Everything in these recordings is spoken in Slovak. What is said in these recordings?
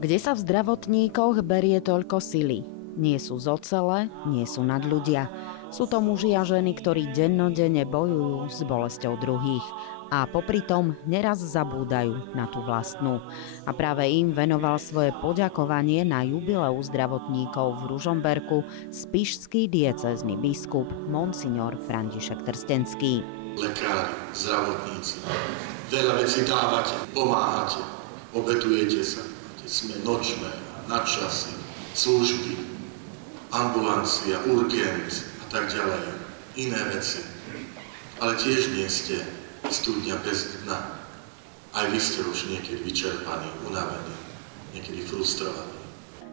Kde sa v zdravotníkoch berie toľko sily? Nie sú z ocele, nie sú nadľudia. Sú to muži a ženy, ktorí dennodenne bojujú s bolesťou druhých a popri tom neraz zabúdajú na tú vlastnú. A práve im venoval svoje poďakovanie na jubileu zdravotníkov v Ružomberku spišský diecézny biskup Monsignor František Trstenský. Lekári, zdravotníci, veľa vecí dávate, pomáhate, obetujete sa. Sme nočné, nadčasy, služby, ambulancia, urgent a tak ďalej. Iné veci. Ale tiež nie ste studňa bez dna. Aj vy ste už niekedy vyčerpaní, unavení, niekedy frustrovaní.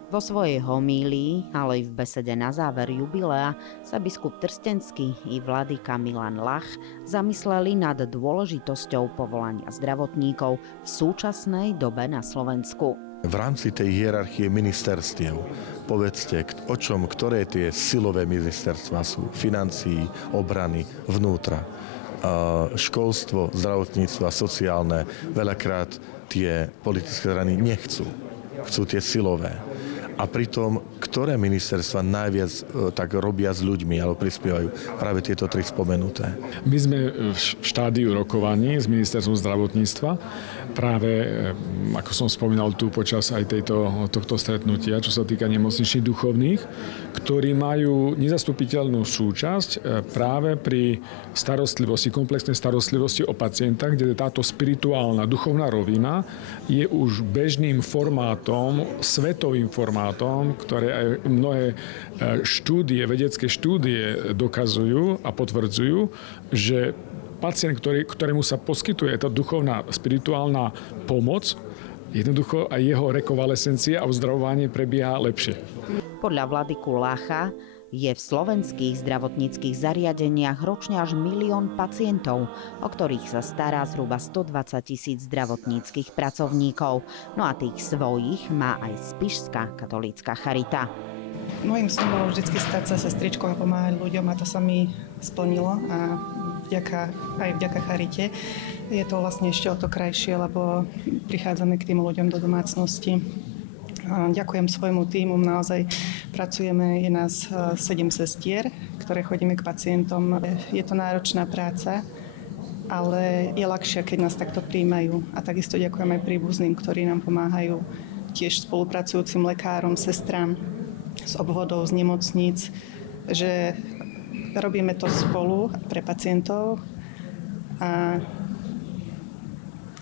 Vo svojej homílii, ale aj v besede na záver jubilea sa biskup Trstenský i vladyka Milan Lach zamysleli nad dôležitosťou povolania zdravotníkov v súčasnej dobe na Slovensku. V rámci tej hierarchie ministerstiev povedzte, o čom ktoré tie silové ministerstvá sú, financií, obrany, vnútra, školstvo, zdravotníctvo a sociálne, veľakrát tie politické strany nechcú. Chcú tie silové. A pritom, ktoré ministerstva najviac tak robia s ľuďmi alebo prispievajú? Práve tieto tri spomenuté. My sme v štádiu rokovaní s ministerstvom zdravotníctva. Práve, ako som spomínal tu počas aj tohto stretnutia, čo sa týka nemocničných duchovných, ktorí majú nezastupiteľnú súčasť práve pri starostlivosti, komplexnej starostlivosti o pacienta, kde táto spirituálna duchovná rovina je už bežným formátom, svetovým formátom, ktoré aj mnohé vedecké štúdie dokazujú a potvrdzujú, že pacient, ktorému sa poskytuje tá duchovná spirituálna pomoc, jednoducho aj jeho rekonvalescencia a uzdravovanie prebieha lepšie. Podľa vladyku Lacha je v slovenských zdravotníckych zariadeniach ročne až 1 000 000 pacientov, o ktorých sa stará zhruba 120 000 zdravotníckych pracovníkov. No a tých svojich má aj spišská katolícka charita. Mojím snom bolo vždy stať sa sestričkou a pomáhať ľuďom a to sa mi splnilo a vďaka charite je to vlastne ešte o to krajšie, lebo prichádzame k tým ľuďom do domácnosti. Ďakujem svojmu tímu, naozaj pracujeme, je nás 7 sestier, ktoré chodíme k pacientom. Je to náročná práca, ale je ľahšia, keď nás takto prijímajú. A takisto ďakujem aj príbuzným, ktorí nám pomáhajú, tiež spolupracujúcim lekárom, sestrám z obvodov, z nemocníc, že robíme to spolu pre pacientov a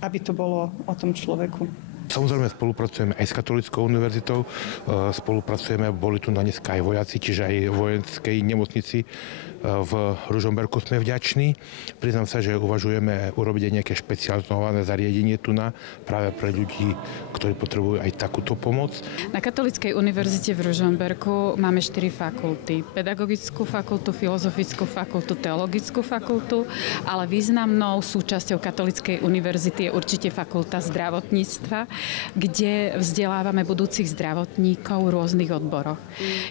aby to bolo o tom človeku. Samozrejme spolupracujeme aj s Katolíckou univerzitou, boli tu na dneska aj vojaci, čiže aj vojenskej nemocnici v Ružomberku sme vďační. Priznám sa, že uvažujeme urobiť aj nejaké špecializované zariadenie tu práve pre ľudí, ktorí potrebujú aj takúto pomoc. Na Katolíckej univerzite v Ružomberku máme 4 fakulty. Pedagogickú fakultu, filozofickú fakultu, teologickú fakultu, ale významnou súčasťou Katolíckej univerzity je určite fakulta zdravotníctva, kde vzdelávame budúcich zdravotníkov v rôznych odboroch.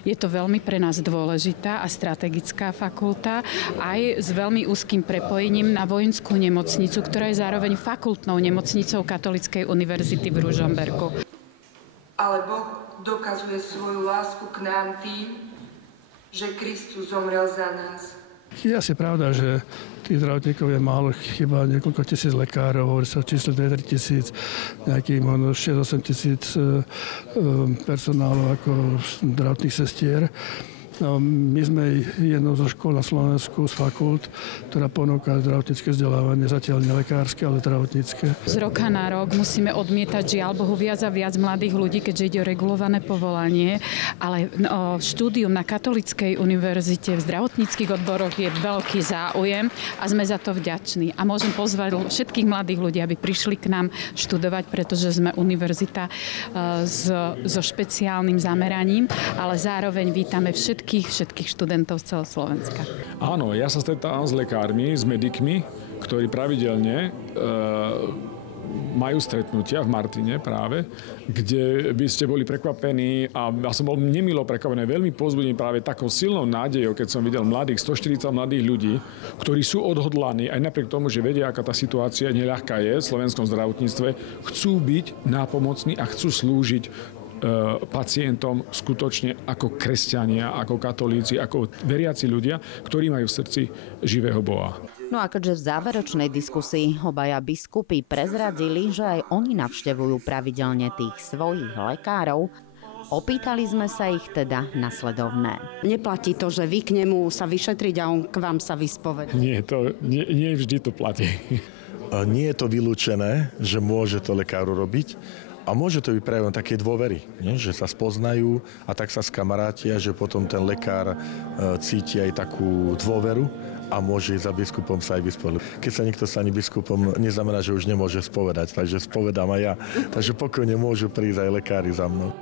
Je to veľmi pre nás dôležitá a strategická fakulta, aj s veľmi úzkým prepojením na vojenskú nemocnicu, ktorá je zároveň fakultnou nemocnicou Katolíckej univerzity v Ružomberku. Ale Boh dokazuje svoju lásku k nám tým, že Kristus zomrel za nás. Je asi pravda, že tých zdravotníkov je málo, chyba niekoľko tisíc lekárov, hovorí sa o čísle 2-3 tisíc, nejakých možno 6-8 tisíc personálov ako zdravotných sestier. No, my sme jednou zo škôl na Slovensku, z fakult, ktorá ponúka zdravotnícke vzdelávanie, zatiaľ nelekárske, ale zdravotnícke. Z roka na rok musíme odmietať, žiaľ Bohu, viac a viac mladých ľudí, keďže ide o regulované povolanie, ale štúdium na Katolíckej univerzite v zdravotníckych odboroch je veľký záujem a sme za to vďační. A môžem pozvať všetkých mladých ľudí, aby prišli k nám študovať, pretože sme univerzita so špeciálnym zameraním, ale zároveň vítame všetkých študentov z celého Slovenska. Áno, ja sa stretávam s lekármi, s medikmi, ktorí pravidelne majú stretnutia v Martine práve, kde by ste boli prekvapení a ja som bol nemilo prekvapený, veľmi povzbudený práve takou silnou nádejou, keď som videl mladých, 140 mladých ľudí, ktorí sú odhodlaní, aj napriek tomu, že vedia, aká tá situácia neľahká je v slovenskom zdravotníctve, chcú byť nápomocní a chcú slúžiť pacientom skutočne ako kresťania, ako katolíci, ako veriaci ľudia, ktorí majú v srdci živého Boha. No a keďže v záverečnej diskusii obaja biskupy prezradili, že aj oni navštevujú pravidelne tých svojich lekárov, opýtali sme sa ich teda nasledovné. Neplatí to, že vy k nemu sa vyšetriť a on k vám sa vyspovedať? Nie vždy to platí. Nie je to vylúčené, že môže to lekár robiť. A môže to byť prejavom také dôvery, nie? Že sa spoznajú a tak sa skamarátia, že potom ten lekár cíti aj takú dôveru a môže za biskupom sa aj vyspovedať. Keď sa niekto stane biskupom, neznamená, že už nemôže spovedať, takže spovedám aj ja. Takže pokojne môžu prísť aj lekári za mnou.